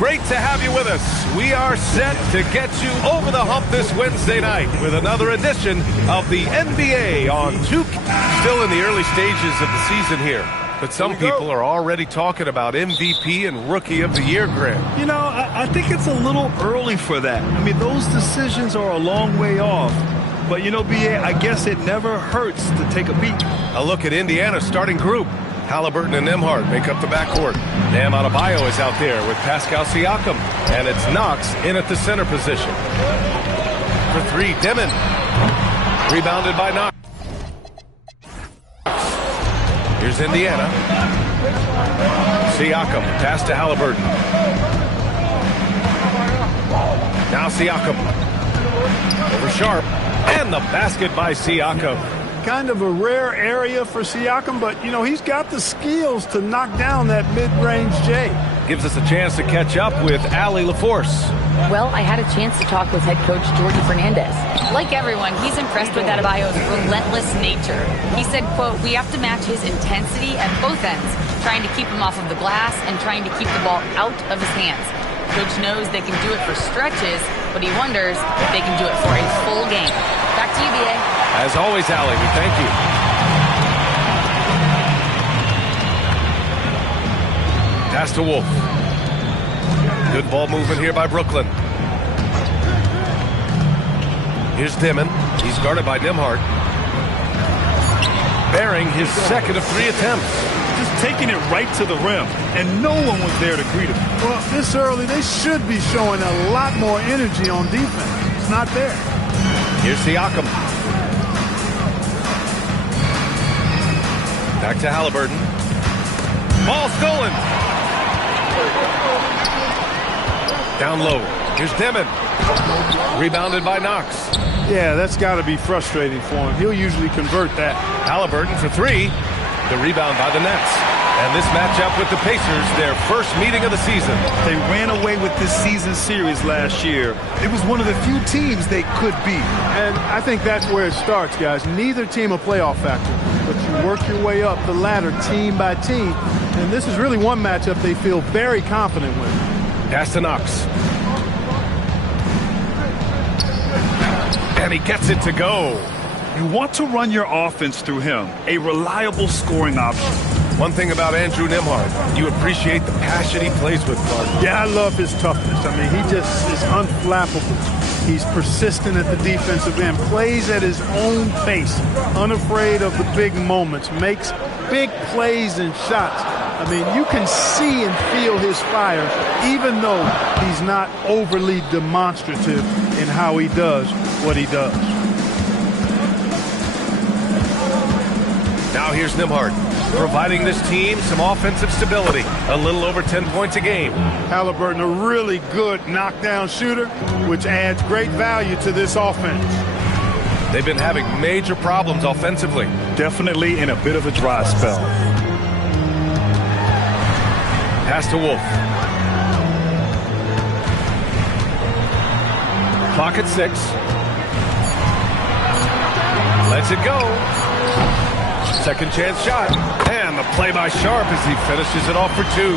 great to have you with us. We are set to get you over the hump this Wednesday night with another edition of the NBA on 2K. Still in the early stages of the season here, but some people are already talking about MVP and Rookie of the Year, Graham. You know, I think it's a little early for that. I mean, those decisions are a long way off. But, you know, B.A., I guess it never hurts to take a peek. A look at Indiana's starting group. Halliburton and Nembhard make up the backcourt. Bam Adebayo is out there with Pascal Siakam. And it's Knox in at the center position. For three, Dimon. Rebounded by Knox. Here's Indiana. Siakam, pass to Halliburton. Now Siakam. Over Sharp. And the basket by Siakam. Kind of a rare area for Siakam, but, you know, he's got the skills to knock down that mid-range J. Gives us a chance to catch up with Allie LaForce. Well, I had a chance to talk with head coach Jordi Fernandez. Like everyone, he's impressed with Adebayo's relentless nature. He said, quote, "We have to match his intensity at both ends, trying to keep him off of the glass and trying to keep the ball out of his hands. Coach knows they can do it for stretches, but he wonders if they can do it for a full game." Back to you, B.A. As always, Allie, we thank you. Pass to Wolf. Good ball movement here by Brooklyn. Here's Dimon. He's guarded by Nembhard. Bearing his second of three attempts. Just taking it right to the rim, and no one was there to greet him. Well, this early, they should be showing a lot more energy on defense. It's not there. Here's Siakam. Back to Halliburton. Ball stolen. Down low. Here's Dimon. Rebounded by Knox. Yeah, that's got to be frustrating for him. He'll usually convert that. Halliburton for three. The rebound by the Nets. And this matchup with the Pacers, their first meeting of the season. They ran away with this season series last year. It was one of the few teams they could beat. And I think that's where it starts, guys. Neither team a playoff factor, but you work your way up the ladder team by team. And this is really one matchup they feel very confident with. Pass to Knox. And he gets it to go. You want to run your offense through him, a reliable scoring option. One thing about Andrew Nembhard, you appreciate the passion he plays with, Clark. Yeah, I love his toughness. I mean, he just is unflappable. He's persistent at the defensive end, plays at his own pace, unafraid of the big moments, makes big plays and shots. I mean, you can see and feel his fire, even though he's not overly demonstrative in how he does what he does. Now here's Nembhard, providing this team some offensive stability. A little over 10 points a game. Halliburton, a really good knockdown shooter, which adds great value to this offense. They've been having major problems offensively. Definitely in a bit of a dry spell. Pass to Wolf. Clock at 6. Lets it go. Second chance shot. And the play by Sharp as he finishes it off for two.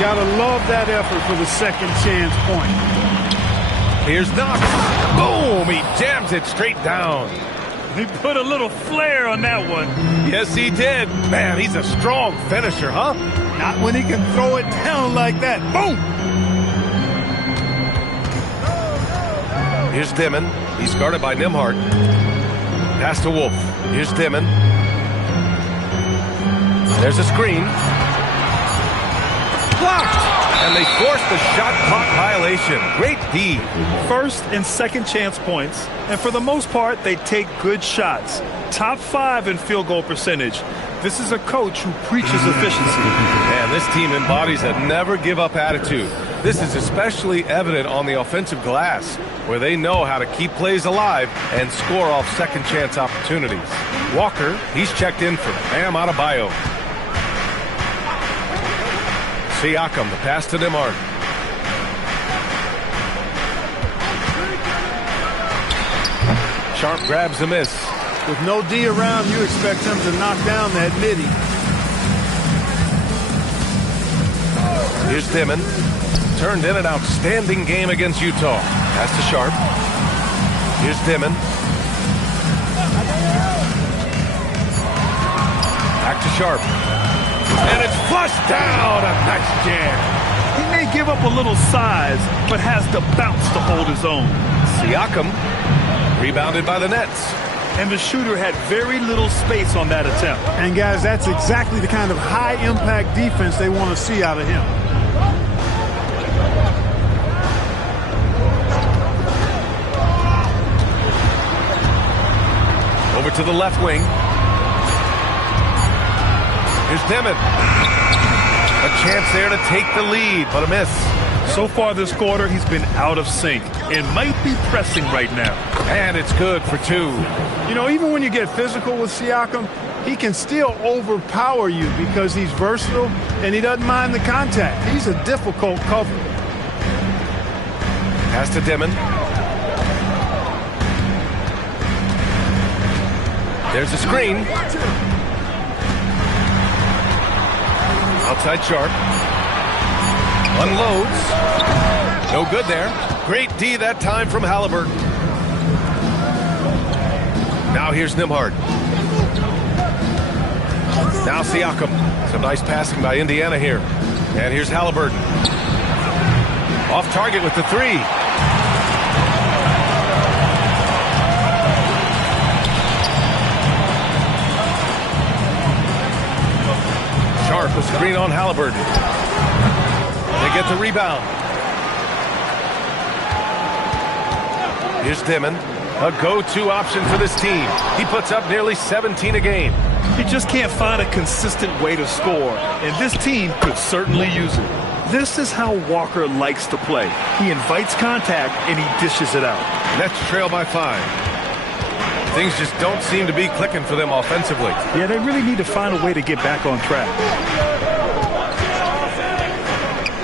Gotta love that effort for the second chance point. Here's Knox. Boom! He jams it straight down. He put a little flair on that one. Yes, he did. Man, he's a strong finisher, huh? Not when he can throw it down like that. Boom! Here's Dimon. He's guarded by Nembhard. Pass to Wolf. Here's Dimon. There's a screen. Blocked! And they force the shot clock violation. Great D. First and second chance points. And for the most part, they take good shots. Top 5 in field goal percentage. This is a coach who preaches efficiency. And this team embodies a never-give-up attitude. This is especially evident on the offensive glass, where they know how to keep plays alive and score off second-chance opportunities. Walker, he's checked in for Bam Adebayo. Siakam, the pass to Nembhard. Sharp grabs a miss. With no D around, you expect him to knock down that midi. Here's Dimon. turned in an outstanding game against Utah. Pass to Sharp. Here's Dimon. Back to Sharp. And it's flushed down. A nice jam. He may give up a little size, but has the bounce to hold his own. Siakam rebounded by the Nets. And the shooter had very little space on that attempt. And guys, that's exactly the kind of high-impact defense they want to see out of him. Over to the left wing. Here's Dimon. A chance there to take the lead, but a miss. So far this quarter, he's been out of sync and might be pressing right now. And it's good for two. You know, even when you get physical with Siakam, he can still overpower you because he's versatile and he doesn't mind the contact. He's a difficult cover. Pass to Dimon. There's a screen. Outside Sharp. Unloads. No good there. Great D that time from Halliburton. Now here's Nembhard. Now Siakam. Some nice passing by Indiana here. And here's Halliburton. Off target with the three. Sharp, a screen on Halliburton. They get the rebound. Here's Dimon, a go-to option for this team. He puts up nearly 17 a game. He just can't find a consistent way to score, and this team could certainly use it. This is how Walker likes to play. He invites contact, and he dishes it out. Nets trail by 5. Things just don't seem to be clicking for them offensively. Yeah, they really need to find a way to get back on track.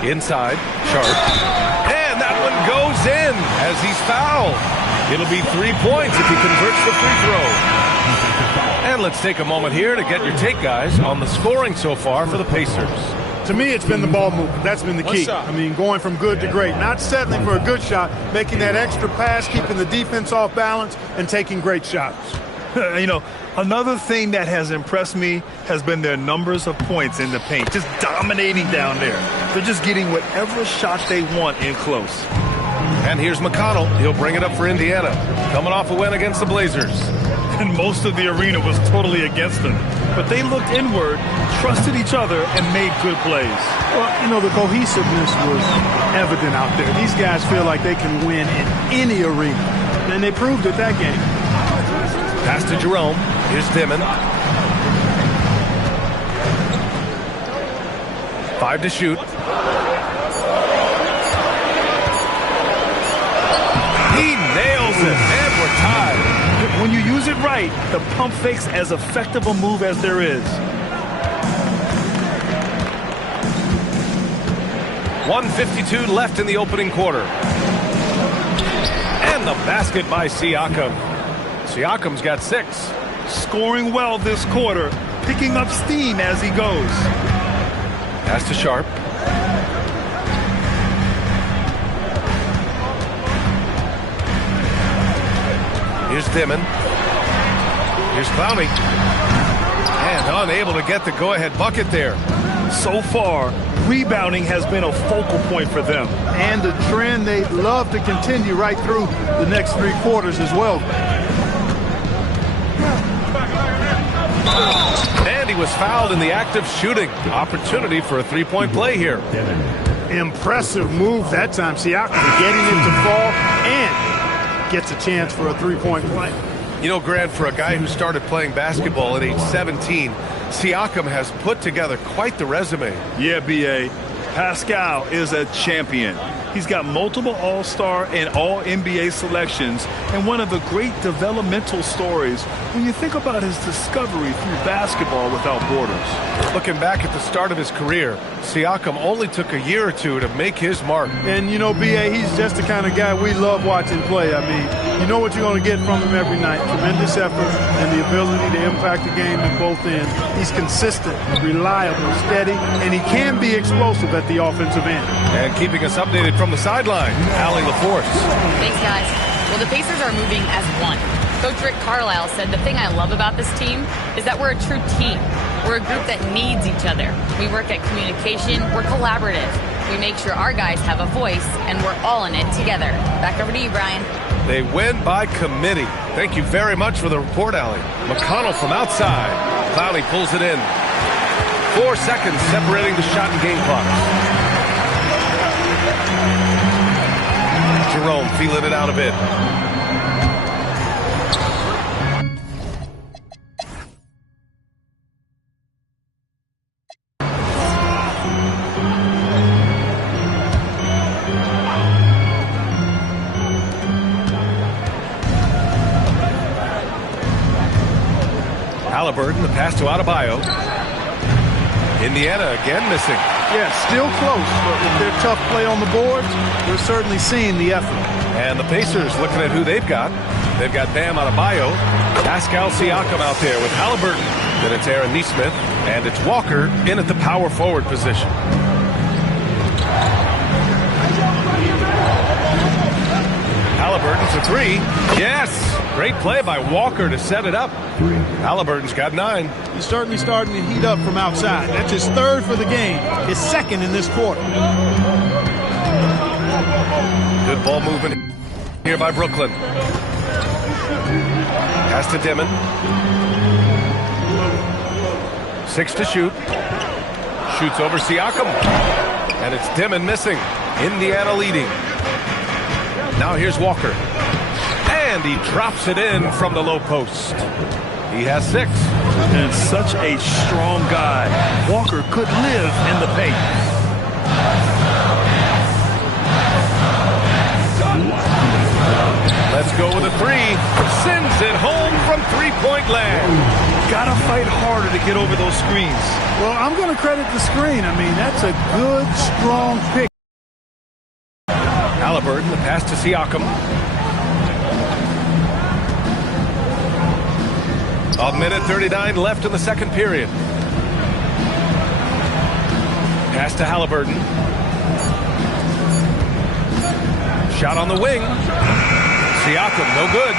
Inside, Sharp. And that one goes in as he's fouled. It'll be 3 points if he converts the free throw. And let's take a moment here to get your take, guys, on the scoring so far for the Pacers. To me, it's been the ball movement. That's been the key. I mean, going from good to great. Not settling for a good shot, making that extra pass, keeping the defense off balance, and taking great shots. You know, another thing that has impressed me has been their numbers of points in the paint. Just dominating down there. They're just getting whatever shot they want in close. And here's McConnell. He'll bring it up for Indiana. Coming off a win against the Blazers. And most of the arena was totally against them. But they looked inward, trusted each other, and made good plays. Well, you know, the cohesiveness was evident out there. These guys feel like they can win in any arena. And they proved it that game. Pass to Jerome. Here's Dimon. 5 to shoot. He nails it, and we're tied. When you use it right, the pump fake's as effective a move as there is. 1:52 left in the opening quarter. And the basket by Siakam. Siakam's got 6. Scoring well this quarter, picking up steam as he goes. Pass to Sharp. Here's Dimon. Here's Clowney. And unable to get the go-ahead bucket there. So far, rebounding has been a focal point for them. And the trend they'd love to continue right through the next 3 quarters as well. And he was fouled in the act of shooting. Opportunity for a 3-point play here. Impressive move that time. Siakam getting it to fall and gets a chance for a 3-point play. You know, Grant, for a guy who started playing basketball at age 17, Siakam has put together quite the resume. Yeah, B.A. Pascal is a champion. He's got multiple All-Star and All-NBA selections, and one of the great developmental stories when you think about his discovery through basketball without borders. Looking back at the start of his career, Siakam only took a year or two to make his mark. And, you know, B.A., he's just the kind of guy we love watching play. I mean, you know what you're going to get from him every night. Tremendous effort and the ability to impact the game at both ends. He's consistent, reliable, steady, and he can be explosive at the offensive end. And keeping us updated from the sideline, Allie LaForce. Thanks, guys. Well, the Pacers are moving as one. Coach Rick Carlisle said the thing I love about this team is that we're a true team. We're a group that needs each other. We work at communication. We're collaborative. We make sure our guys have a voice, and we're all in it together. Back over to you, Brian. They win by committee. Thank you very much for the report, Allie. McConnell from outside. Clowney pulls it in. 4 seconds separating the shot and game clocks. Jerome feeling it out a bit. Halliburton, the pass to Adebayo. Indiana again missing. Yeah, still close, but with their tough play on the boards, we're certainly seeing the effort. And the Pacers looking at who they've got. They've got Bam Adebayo, Pascal Siakam out there with Halliburton. Then it's Aaron Nesmith, and it's Walker in at the power forward position. Halliburton for three. Yes! Great play by Walker to set it up. Halliburton's got 9. He's certainly starting to heat up from outside. That's his 3rd for the game, his 2nd in this quarter. Good ball movement here by Brooklyn. Pass to Dimon. 6 to shoot. Shoots over Siakam. And it's Dimon missing. Indiana leading. Now here's Walker. And he drops it in from the low post. He has 6. And such a strong guy. Walker could live in the paint. Let's go with a 3. Sends it home from three-point land. Gotta fight harder to get over those screens. Well, I'm going to credit the screen. I mean, that's a good, strong pick. Halliburton, the pass to Siakam. A minute 39 left in the second period. Pass to Halliburton. Shot on the wing. Siakam, no good.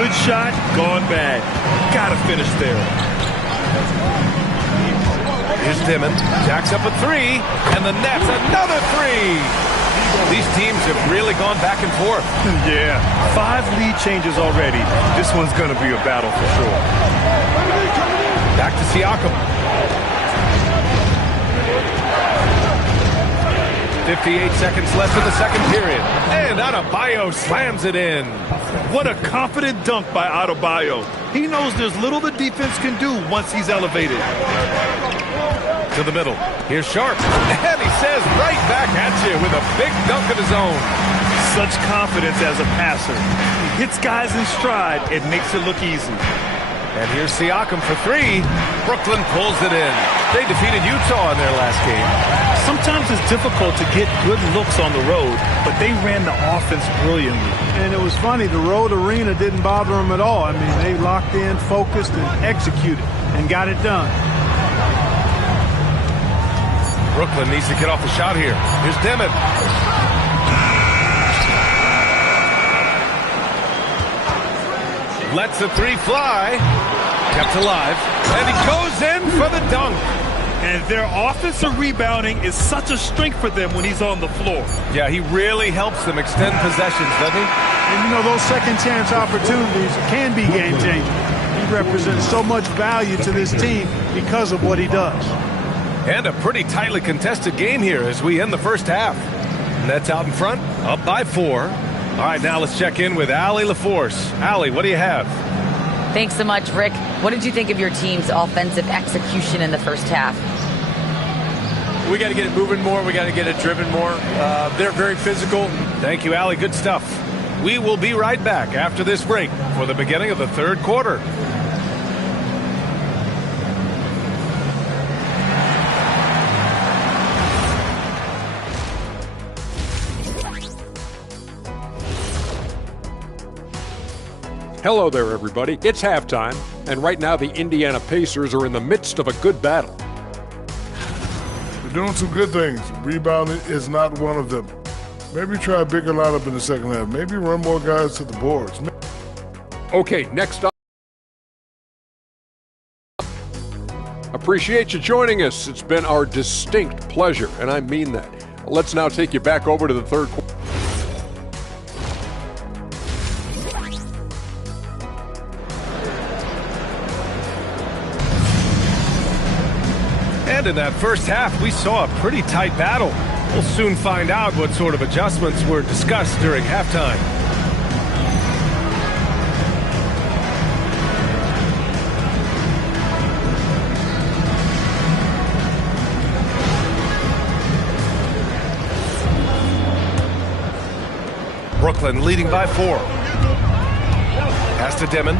Good shot, gone bad. Gotta finish there. Here's Dimon. Jacks up a 3. And the Nets, another 3. These teams have really gone back and forth. Yeah, 5 lead changes already. This one's going to be a battle for sure. Back to Siakam. 58 seconds left in the second period. And Adebayo slams it in. What a confident dunk by Adebayo. He knows there's little the defense can do once he's elevated. To the middle. Here's Sharp. And he says right back at you with a big dunk of his own. Such confidence as a passer. He hits guys in stride. It makes it look easy. And here's Siakam for 3. Brooklyn pulls it in. They defeated Utah in their last game. Sometimes it's difficult to get good looks on the road, but they ran the offense brilliantly. And it was funny, the road arena didn't bother them at all. I mean, they locked in, focused, and executed, and got it done. Brooklyn needs to get off the shot here. Here's Dimon. Lets the 3 fly. Kept alive. And he goes in for the dunk. And their offensive rebounding is such a strength for them when he's on the floor. Yeah, he really helps them extend possessions, doesn't he? And, you know, those second chance opportunities can be game-changing. He represents so much value to this team because of what he does. And a pretty tightly contested game here as we end the first half. Nets out in front, up by 4. All right, now let's check in with Allie LaForce. Allie, what do you have? Thanks so much, Rick. What did you think of your team's offensive execution in the first half? We got to get it moving more. We got to get it driven more. They're very physical. Thank you, Allie. Good stuff. We will be right back after this break for the beginning of the third quarter. Hello there, everybody. It's halftime, and right now the Indiana Pacers are in the midst of a good battle. They're doing some good things. Rebounding is not one of them. Maybe try a bigger lineup in the second half. Maybe run more guys to the boards. Okay, next up. Appreciate you joining us. It's been our distinct pleasure, and I mean that. Let's now take you back over to the third quarter. And in that first half, we saw a pretty tight battle. We'll soon find out what sort of adjustments were discussed during halftime. Brooklyn leading by 4. Pass to Dimon.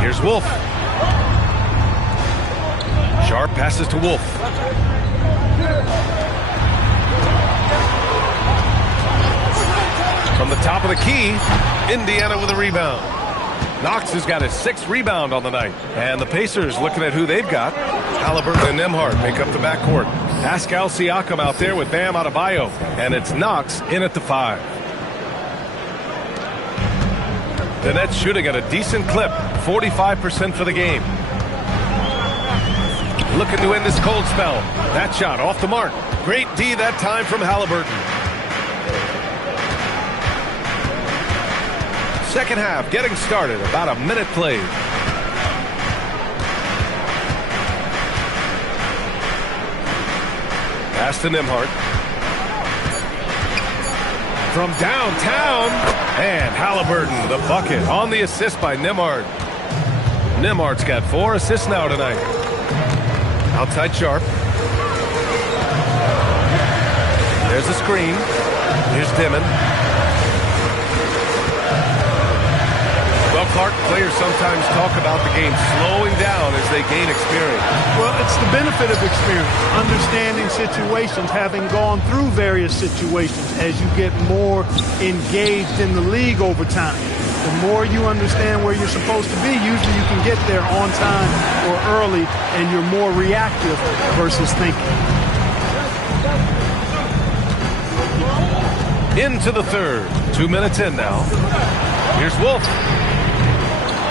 Here's Wolf. Sharp passes to Wolf. From the top of the key, Indiana with a rebound. Knox has got his 6th rebound on the night. And the Pacers, looking at who they've got, Halliburton and Nembhard make up the backcourt. Pascal Siakam out there with Bam Adebayo. And it's Knox in at the 5. The Nets shooting at a decent clip, 45% for the game. Looking to end this cold spell. That shot off the mark. Great D that time from Halliburton. Second half getting started, about a minute played. Pass to Nembhard. From downtown, and Halliburton, the bucket, on the assist by Nembhard. Nembhard's got 4 assists now tonight. Outside Sharp. There's a screen. Here's Dimon. Well, Clark, players sometimes talk about the game slowing down as they gain experience. Well, it's the benefit of experience, understanding situations, having gone through various situations as you get more engaged in the league over time. The more you understand where you're supposed to be, usually you can get there on time or early, and you're more reactive versus thinking. Into the third. 2 minutes in now. Here's Wolf.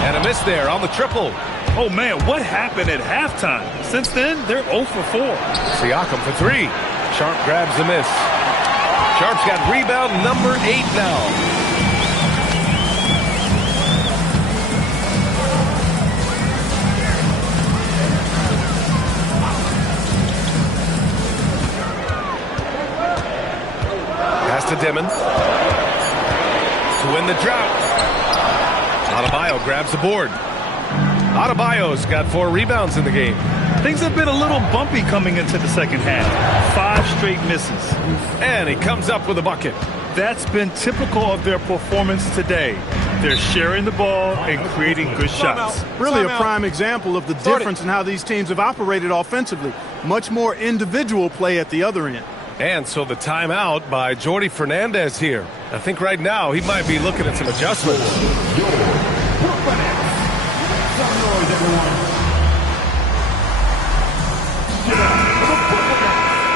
And a miss there on the triple. Oh, man, what happened at halftime? Since then, they're 0 for 4. Siakam for 3. Sharp grabs the miss. Sharp's got rebound number 8 now. To Dimon to win the drought. Adebayo grabs the board. Adebayo's got 4 rebounds in the game. Things have been a little bumpy coming into the second half. 5 straight misses. And he comes up with a bucket. That's been typical of their performance today. They're sharing the ball and creating good shots. Really a prime example of the difference in how these teams have operated offensively. Much more individual play at the other end. And so the timeout by Jordi Fernandez here. I think right now he might be looking at some adjustments.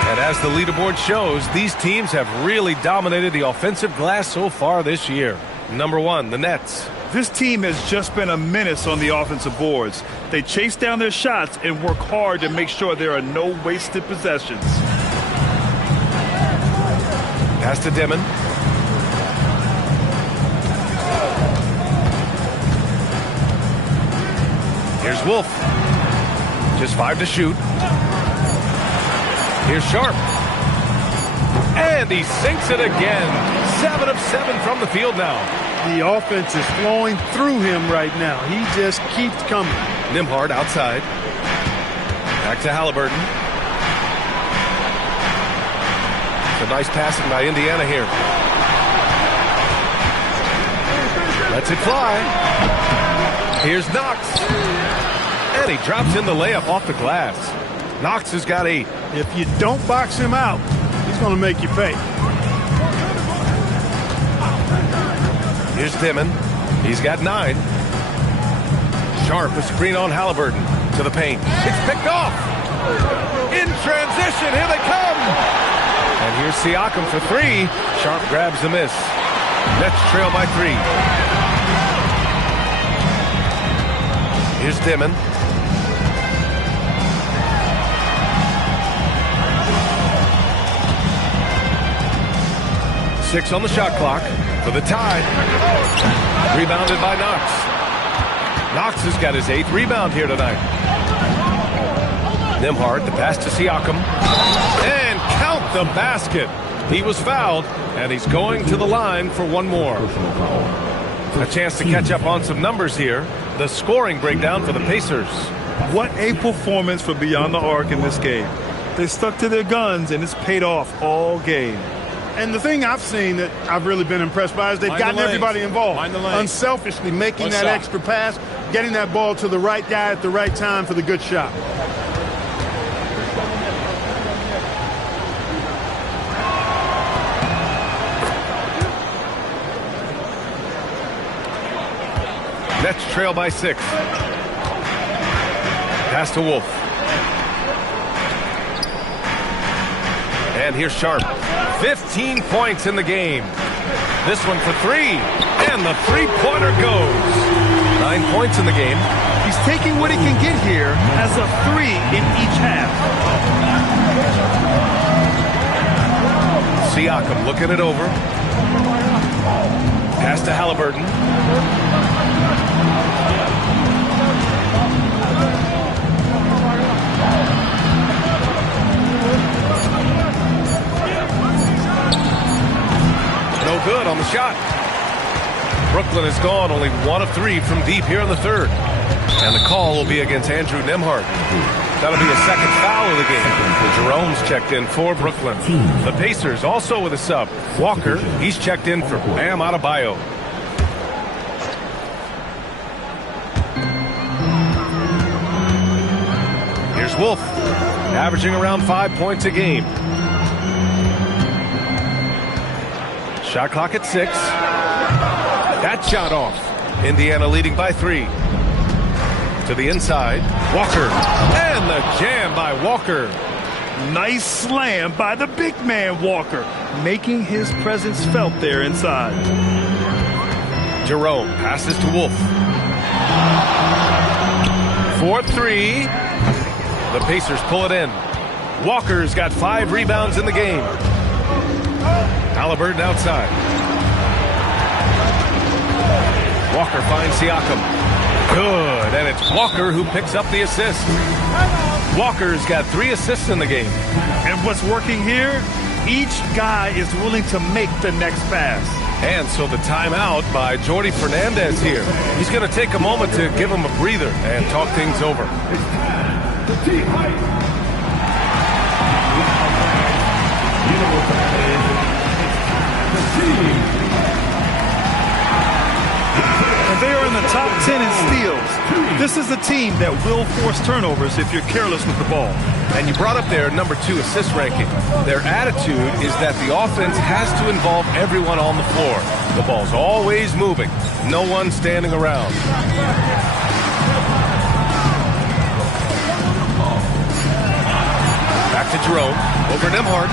And as the leaderboard shows, these teams have really dominated the offensive glass so far this year. Number 1, the Nets. This team has just been a menace on the offensive boards. They chase down their shots and work hard to make sure there are no wasted possessions. Pass to Dimon. Here's Wolf. Just 5 to shoot. Here's Sharp. And he sinks it again. 7 of 7 from the field now. The offense is flowing through him right now. He just keeps coming. Nembhard outside. Back to Halliburton. It's a nice passing by Indiana here. Lets it fly. Here's Knox. And he drops in the layup off the glass. Knox has got 8. If you don't box him out, he's going to make you pay. Here's Dimon. He's got 9. Sharp, a screen on Halliburton to the paint. It's picked off. In transition, here they come. And here's Siakam for 3. Sharp grabs the miss. Nets trail by 3. Here's Dimon. Six on the shot clock for the tie. Rebounded by Knox. Knox has got his 8th rebound here tonight. Nembhard, the pass to Siakam. And count the basket. He was fouled, and he's going to the line for one more. A chance to catch up on some numbers here. The scoring breakdown for the Pacers. What a performance for Beyond the Arc in this game. They stuck to their guns, and it's paid off all game. And the thing I've seen that I've really been impressed by is they've gotten everybody involved. Unselfishly making that extra pass, getting that ball to the right guy at the right time for the good shot. Nets trail by 6. Pass to Wolf. And here's Sharp. 15 points in the game. This one for 3. And the three-pointer goes. 9 points in the game. He's taking what he can get here as a 3 in each half. Siakam looking it over. Pass to Halliburton. No good on the shot. Brooklyn is gone, only 1 of 3 from deep here in the third. And the call will be against Andrew Nembhard. That'll be a second foul of the game. Jerome's checked in for Brooklyn. The Pacers also with a sub. Walker, he's checked in for Bam Adebayo. Here's Wolf, averaging around 5 points a game. Shot clock at 6. That shot off. Indiana leading by 3. To the inside. Walker. And the jam by Walker. Nice slam by the big man Walker, making his presence felt there inside. Jerome passes to Wolf. 4-3. The Pacers pull it in. Walker's got 5 rebounds in the game. Halliburton outside. Walker finds Siakam. Good, and it's Walker who picks up the assist. Walker's got 3 assists in the game. And what's working here? Each guy is willing to make the next pass. And so the timeout by Jordi Fernandez here. He's going to take a moment to give him a breather and talk things over. And they are in the top 10 in steals. This is a team that will force turnovers if you're careless with the ball. And you brought up their number 2 assist ranking. Their attitude is that the offense has to involve everyone on the floor. The ball's always moving. No one standing around. Back to Jerome. Over Nembhard.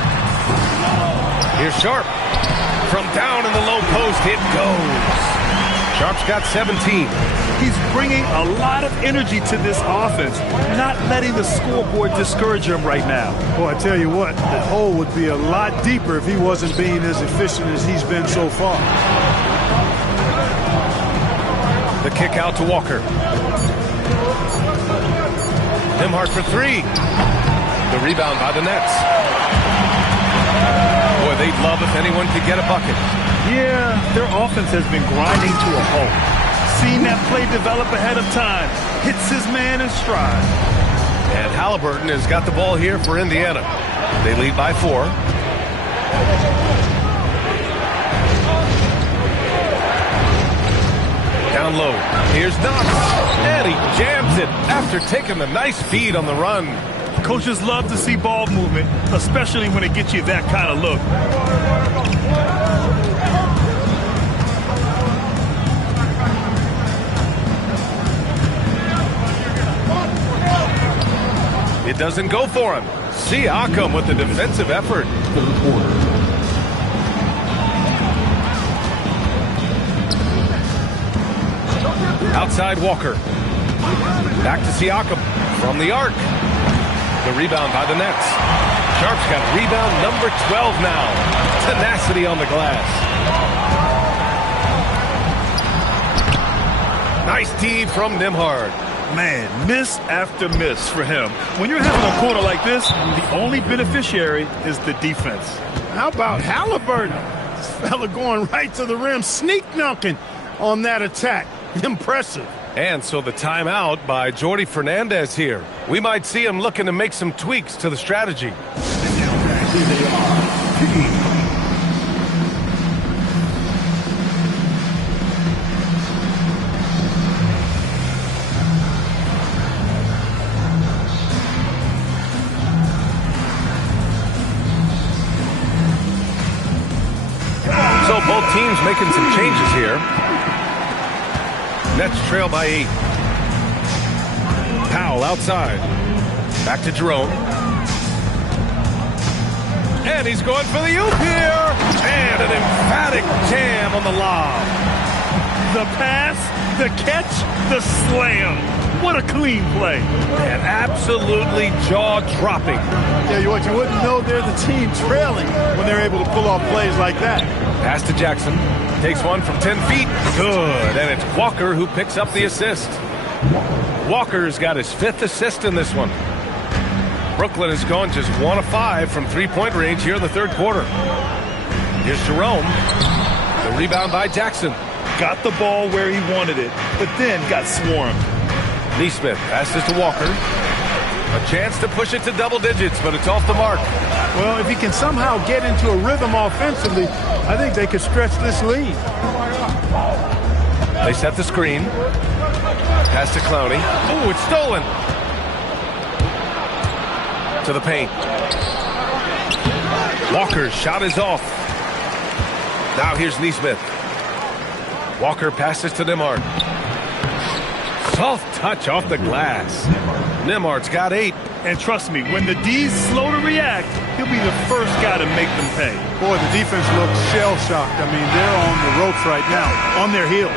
Here's Sharp. From down in the low post, it goes. Sharp's got 17. He's bringing a lot of energy to this offense, not letting the scoreboard discourage him right now. Boy, I tell you what, the hole would be a lot deeper if he wasn't being as efficient as he's been so far. The kick out to Walker. Nembhard for 3. The rebound by the Nets. Boy, they'd love if anyone could get a bucket. Yeah, their offense has been grinding to a halt. Seeing that play develop ahead of time. Hits his man in stride. And Halliburton has got the ball here for Indiana. They lead by 4. Down low. Here's Knox. And he jams it after taking the nice feed on the run. Coaches love to see ball movement, especially when it gets you that kind of look. It doesn't go for him. Siakam with the defensive effort. Outside Walker. Back to Siakam from the arc. The rebound by the Nets. Sharp's got rebound number 12 now. Tenacity on the glass. Nice D from Nembhard. Man, miss after miss for him. When you're having a quarter like this, the only beneficiary is the defense. How about Halliburton? This fella going right to the rim, sneak dunking on that attack. Impressive. And so the timeout by Jordi Fernandez here. We might see him looking to make some tweaks to the strategy. So both teams making some changes here. Nets trail by 8. Powell outside. Back to Jerome. And he's going for the oop here. And an emphatic jam on the lob. The pass, the catch, the slam. What a clean play. And absolutely jaw-dropping. Yeah, you wouldn't know they're the team trailing when they're able to pull off plays like that. Pass to Jackson. Takes one from 10 feet. Good. And it's Walker who picks up the assist. Walker's got his 5th assist in this one. Brooklyn has gone just 1 of 5 from three-point range here in the third quarter. Here's Jerome. The rebound by Jackson. Got the ball where he wanted it, but then got swarmed. Neesmith passes to Walker. A chance to push it to double digits, but it's off the mark. Well, if he can somehow get into a rhythm offensively, I think they could stretch this lead. They set the screen. Pass to Clowney. Oh, it's stolen. To the paint. Walker's shot is off. Now here's Neesmith. Walker passes to Nembhard. Soft touch off the glass. Nembhard's got 8. And trust me, when the D's slow to react, he'll be the first guy to make them pay. Boy, the defense looks shell-shocked. I mean, they're on the ropes right now, on their heels.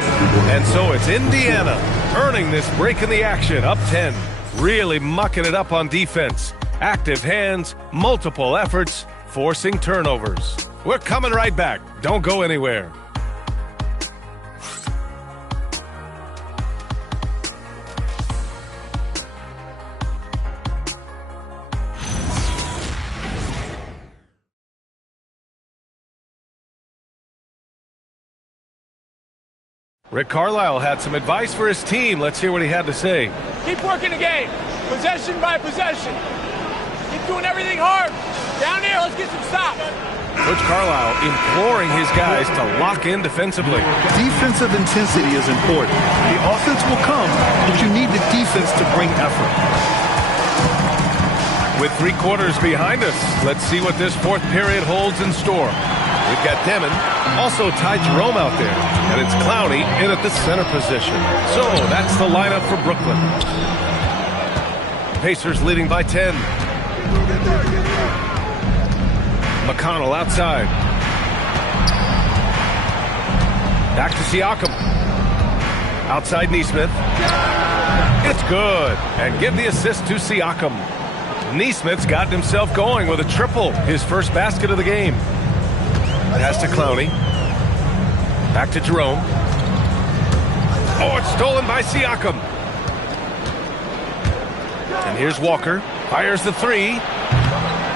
And so it's Indiana earning this break in the action, up 10. Really mucking it up on defense. Active hands, multiple efforts, forcing turnovers. We're coming right back. Don't go anywhere. Rick Carlisle had some advice for his team. Let's hear what he had to say. Keep working the game, possession by possession. Keep doing everything hard. Down here, let's get some stops. Coach Carlisle imploring his guys to lock in defensively. Defensive intensity is important. The offense will come, but you need the defense to bring effort. With 3 quarters behind us, let's see what this fourth period holds in store. We've got Demon, also Ty Jerome out there, and it's Clowney in at the center position. So that's the lineup for Brooklyn. Pacers leading by 10. McConnell outside. Back to Siakam. Outside Neesmith. It's good. And give the assist to Siakam. Neesmith's gotten himself going with a triple, his first basket of the game. Pass to Clowney. Back to Jerome. Oh, it's stolen by Siakam. And here's Walker. Fires the 3.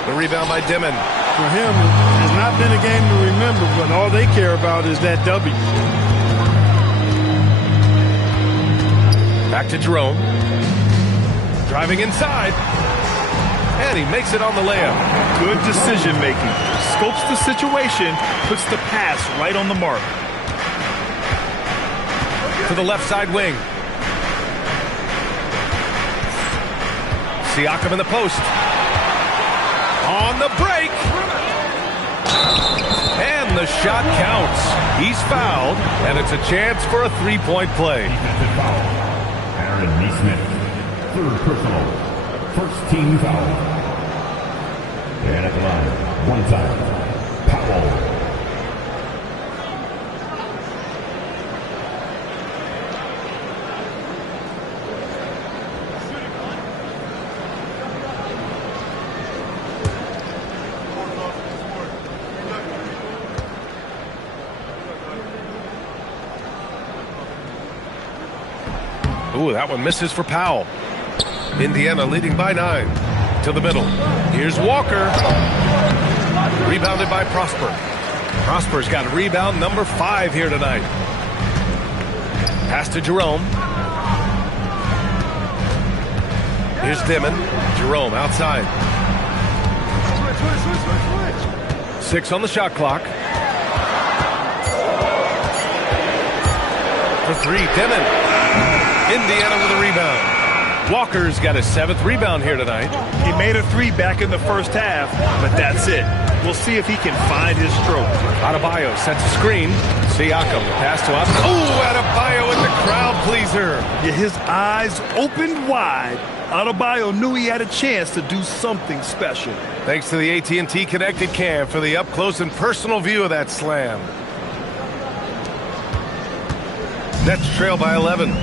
The rebound by Demon. For him, it has not been a game to remember, but all they care about is that W. Back to Jerome. Driving inside. And he makes it on the layup. Good decision making. Scopes the situation, puts the pass right on the mark. To the left side wing. Siakam in the post. On the break. And the shot counts. He's fouled, and it's a chance for a three-point play. Defensive foul. Aaron Nesmith. Third personal. First team foul. And at the line, one time. Powell. Ooh, that one misses for Powell. Indiana leading by 9. To the middle. Here's Walker. Rebounded by Prosper. Prosper's got rebound number 5 here tonight. Pass to Jerome. Here's Dimon. Jerome outside. 6 on the shot clock. For 3, Dimon. Indiana with a rebound. Walker's got his 7th rebound here tonight. He made a 3 back in the first half, but that's it. We'll see if he can find his stroke. Adebayo sets a screen. Siakam, pass to us. Oh, Adebayo with the crowd pleaser. Yeah, his eyes opened wide. Adebayo knew he had a chance to do something special. Thanks to the AT&T Connected Cam for the up-close and personal view of that slam. Nets trail by 11.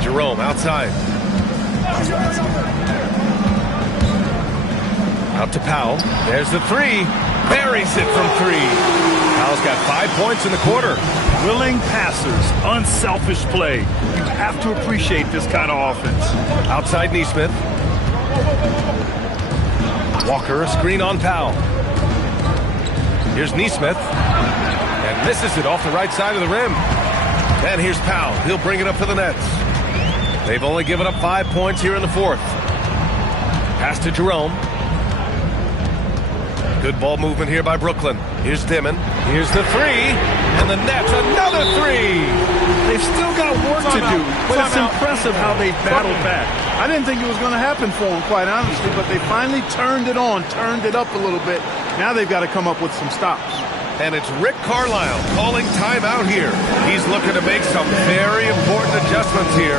Jerome outside. Out to Powell. There's the 3. Buries it from 3. Powell's got 5 points in the quarter. Willing passers, unselfish play. You have to appreciate this kind of offense. Outside Nesmith. Walker, a screen on Powell. Here's Nesmith. And misses it off the right side of the rim. And here's Powell. He'll bring it up for the Nets. They've only given up 5 points here in the 4th. Pass to Jerome. Good ball movement here by Brooklyn. Here's Dimon. Here's the 3. And the Nets, another 3. They've still got work to do, but it's impressive how they battled back. I didn't think it was going to happen for them, quite honestly, but they finally turned it on, turned it up a little bit. Now they've got to come up with some stops. And it's Rick Carlisle calling timeout here. He's looking to make some very important adjustments here.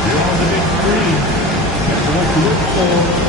They're on the big screen. That's what to look for.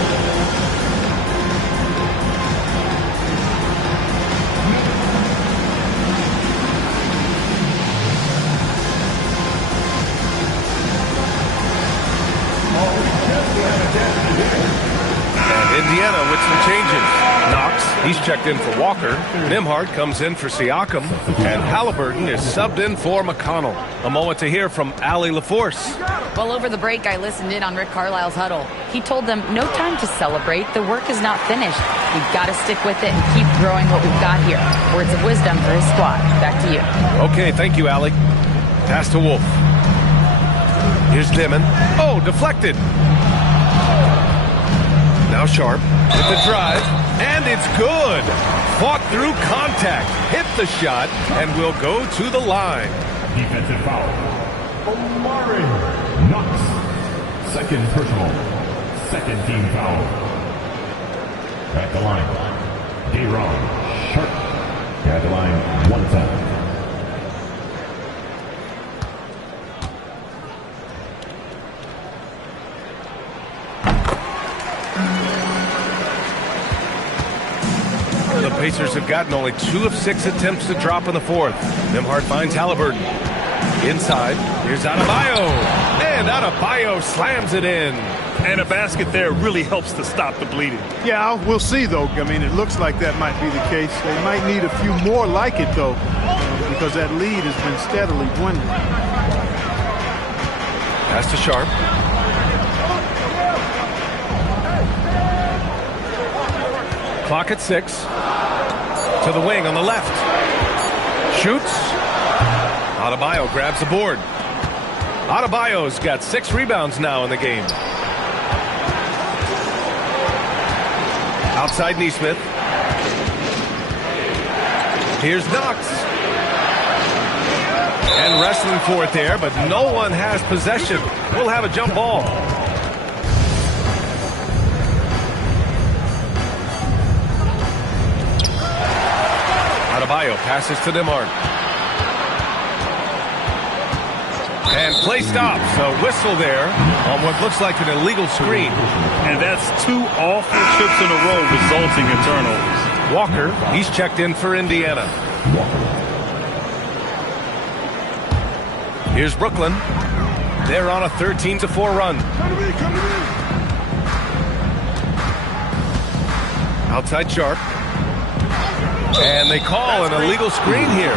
And Indiana with some changes. Knox, he's checked in for Walker. Nembhard comes in for Siakam. And Halliburton is subbed in for McConnell. A moment to hear from Allie LaForce. Well, over the break, I listened in on Rick Carlisle's huddle. He told them, no time to celebrate. The work is not finished. We've got to stick with it and keep growing what we've got here. Words of wisdom for his squad. Back to you. Okay, thank you, Allie. Pass to Wolf. Here's Dimon. Oh, deflected. Now Sharp with the drive, and it's good. Fought through contact, hit the shot, and will go to the line. Defensive foul. Omari Knox. Second personal. Second team foul. At the line. Day'Ron Sharp. At the line, one time. The Pacers have gotten only 2 of 6 attempts to drop in the 4th. Nembhard finds Halliburton. Inside, here's Adebayo. And Adebayo slams it in. And a basket there really helps to stop the bleeding. Yeah, we'll see, though. I mean, it looks like that might be the case. They might need a few more like it, though, because that lead has been steadily dwindling. Pass to Sharp. Clock at 6. To the wing on the left. Shoots. Adebayo grabs the board. Adebayo's got 6 rebounds now in the game. Outside Neesmith. Here's Knox. And wrestling for it there, but no one has possession. We'll have a jump ball. Adebayo passes to Nembhard. And play stops. A whistle there on what looks like an illegal screen. And that's 2 awful trips in a row resulting in turnovers. Walker, he's checked in for Indiana. Here's Brooklyn. They're on a 13-4 run. Outside Sharp. And they call an illegal screen here.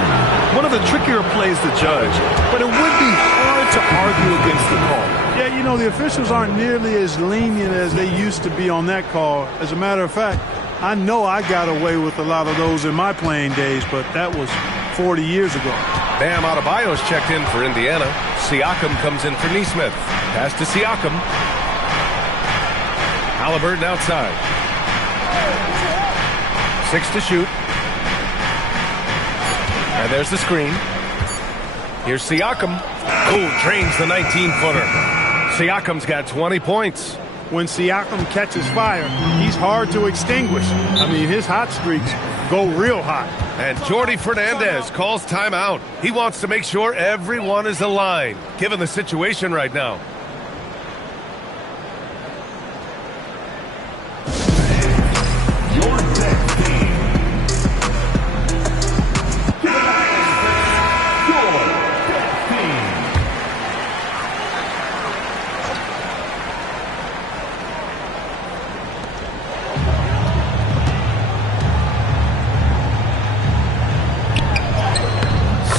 One of the trickier plays to judge, but it would be hard to argue against the call. Yeah, you know, the officials aren't nearly as lenient as they used to be on that call. As a matter of fact, I know I got away with a lot of those in my playing days, but that was 40 years ago. Bam Adebayo's checked in for Indiana. Siakam comes in for Neesmith. Pass to Siakam. Halliburton outside. 6 to shoot. And there's the screen. Here's Siakam. Oh, drains the 19-footer. Siakam's got 20 points. When Siakam catches fire, he's hard to extinguish. I mean, his hot streaks go real hot. And Jordi Fernandez calls timeout. He wants to make sure everyone is aligned, given the situation right now. Your next team. Your next team.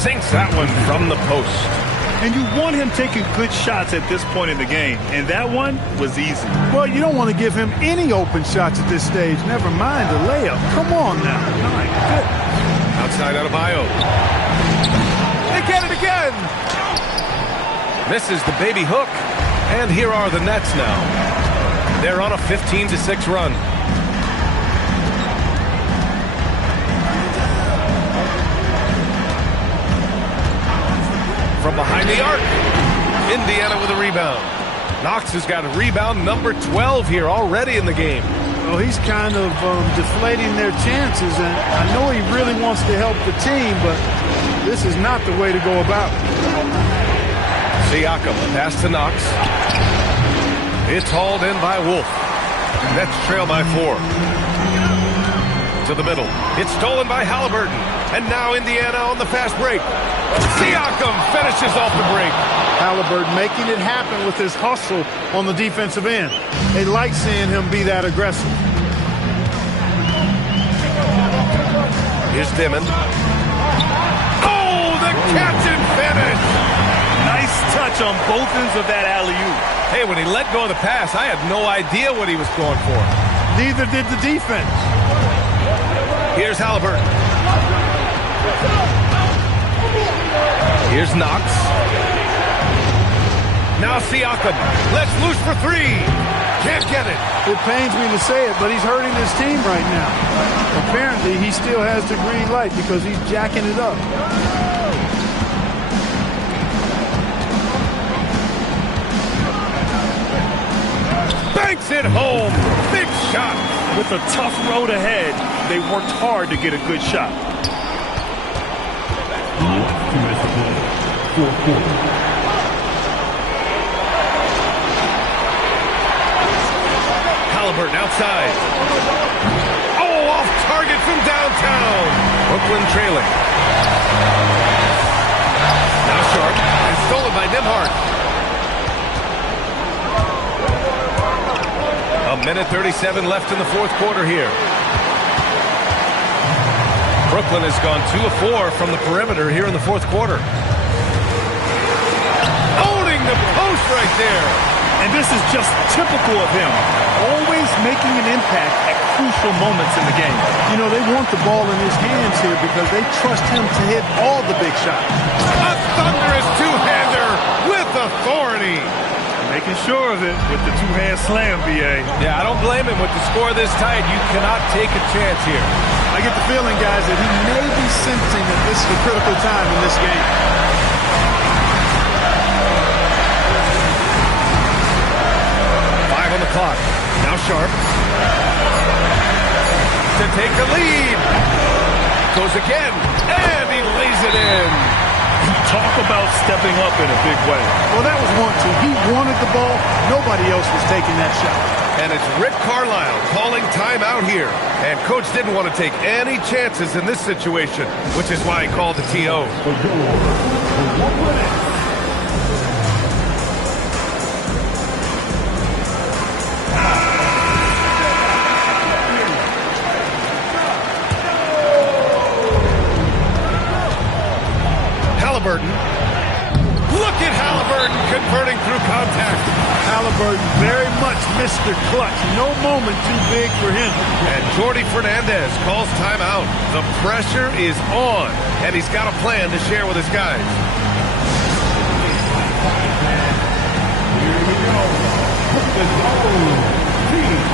Sinks that one from the post. And you want him taking good shots at this point in the game, and that one was easy. Well, you don't want to give him any open shots at this stage, never mind a layup. Come on now. My goodness. Outside Adebayo. They get it again. Misses the baby hook. And here are the Nets now. They're on a 15-6 run. From behind the arc. Indiana with a rebound. Knox has got a rebound number 12 here already in the game. Well, he's kind of deflating their chances, and I know he really wants to help the team, but this is not the way to go about it. Siakam, pass to Knox. It's hauled in by Wolf. Nets trail by 4. To the middle. It's stolen by Halliburton. And now Indiana on the fast break. Siakam finishes off the break. Halliburton making it happen with his hustle on the defensive end. They like seeing him be that aggressive. Here's Dimon. Oh, the catch and finish. Nice touch on both ends of that alley-oop. Hey, when he let go of the pass, I had no idea what he was going for. Neither did the defense. Here's Halliburton. Here's Knox. Now Siakam. Let's loose for 3. Can't get it. It pains me to say it, but he's hurting his team right now. Apparently, he still has the green light because he's jacking it up. Banks it home. Big shot. With a tough road ahead, they worked hard to get a good shot. Halliburton outside. Oh, off target from downtown. Brooklyn trailing. Now Sharp, and stolen by Nembhard. A minute 37 left in the fourth quarter here. Brooklyn has gone 2 of 4 from the perimeter here in the fourth quarter. Owning the post right there. And this is just typical of him, always making an impact at crucial moments in the game. You know, they want the ball in his hands here because they trust him to hit all the big shots. A thunderous two-hander with authority. Making sure of it with the two-hand slam, B.A. Yeah, I don't blame him. With the score this tight, you cannot take a chance here. I get the feeling, guys, that he may be sensing that this is a critical time in this game. On the clock. Now Sharp to take the lead. Goes again, and he lays it in. Talk about stepping up in a big way. Well, that was 1-2. He wanted the ball. Nobody else was taking that shot. And it's Rick Carlisle calling timeout here. And Coach didn't want to take any chances in this situation, which is why he called the TO. Halliburton. Look at Halliburton converting through contact. Halliburton very much Mr. Clutch. No moment too big for him. And Jordi Fernandez calls timeout. The pressure is on, and he's got a plan to share with his guys. Here we go. The Gold Team.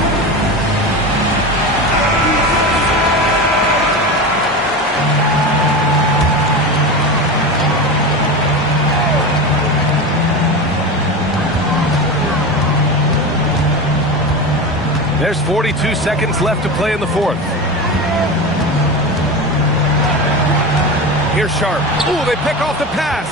There's 42 seconds left to play in the fourth. Here's Sharp. Ooh, they pick off the pass.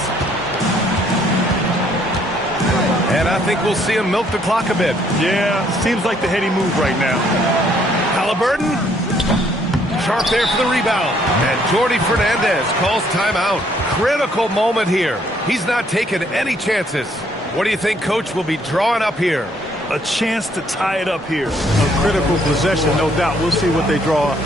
And I think we'll see him milk the clock a bit. Yeah, seems like the heady move right now. Halliburton. Sharp there for the rebound. And Jordi Fernandez calls timeout. Critical moment here. He's not taking any chances. What do you think Coach will be drawing up here? A chance to tie it up here. A critical possession, no doubt. We'll see what they draw up.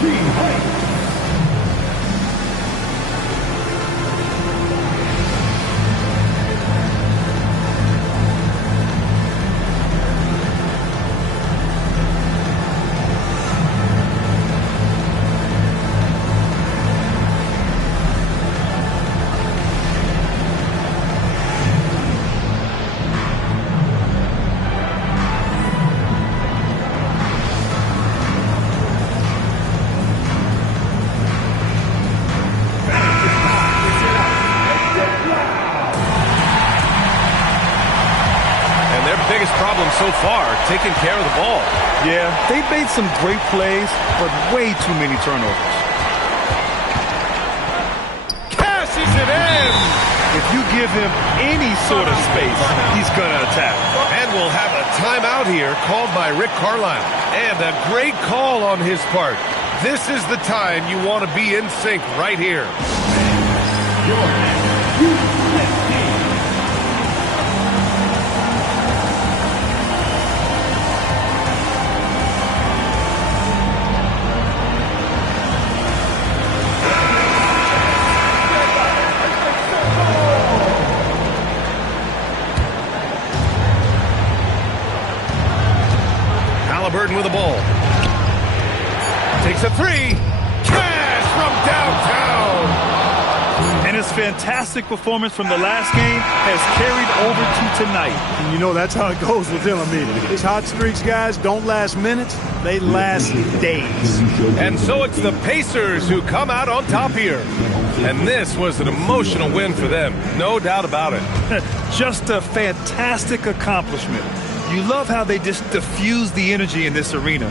So far, taking care of the ball. Yeah, they've made some great plays, but way too many turnovers. Cashes it in! If you give him any sort of space, he's going to attack. And we'll have a timeout here called by Rick Carlisle. And a great call on his part. This is the time you want to be in sync right here. Halliburton with the ball. Takes a three. Cash from downtown. And his fantastic performance from the last game has carried over to tonight. And you know that's how it goes with him. I mean, his hot streaks, guys, don't last minutes. They last days. And so it's the Pacers who come out on top here. And this was an emotional win for them. No doubt about it. Just a fantastic accomplishment. You love how they just diffuse the energy in this arena.